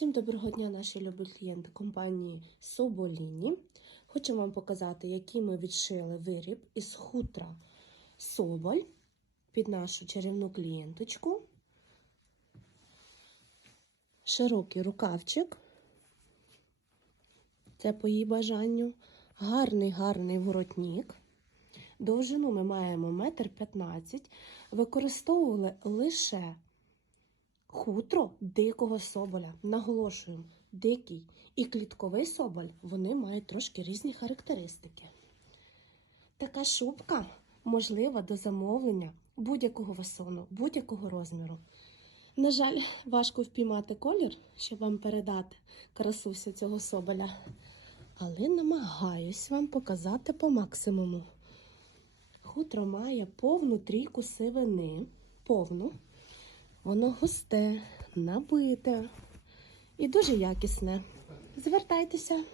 Всім доброго дня, наші любі клієнти компанії Соболіні. Хочу вам показати, який ми відшили виріб із хутра Соболь під нашу чарівну клієнточку. Широкий рукавчик. Це по її бажанню. Гарний, гарний воротник. Довжину ми маємо 1,15 м. Використовували лише Хутро дикого соболя. Наголошуємо, дикий і клітковий соболь вони мають трошки різні характеристики. Така шубка можлива до замовлення будь-якого фасону, будь-якого розміру. На жаль, важко впіймати колір, щоб вам передати красу всю цього соболя, але намагаюсь вам показати по максимуму. Хутро має повну трійку сивини, повну. Воно густе, набите і дуже якісне. Звертайтеся.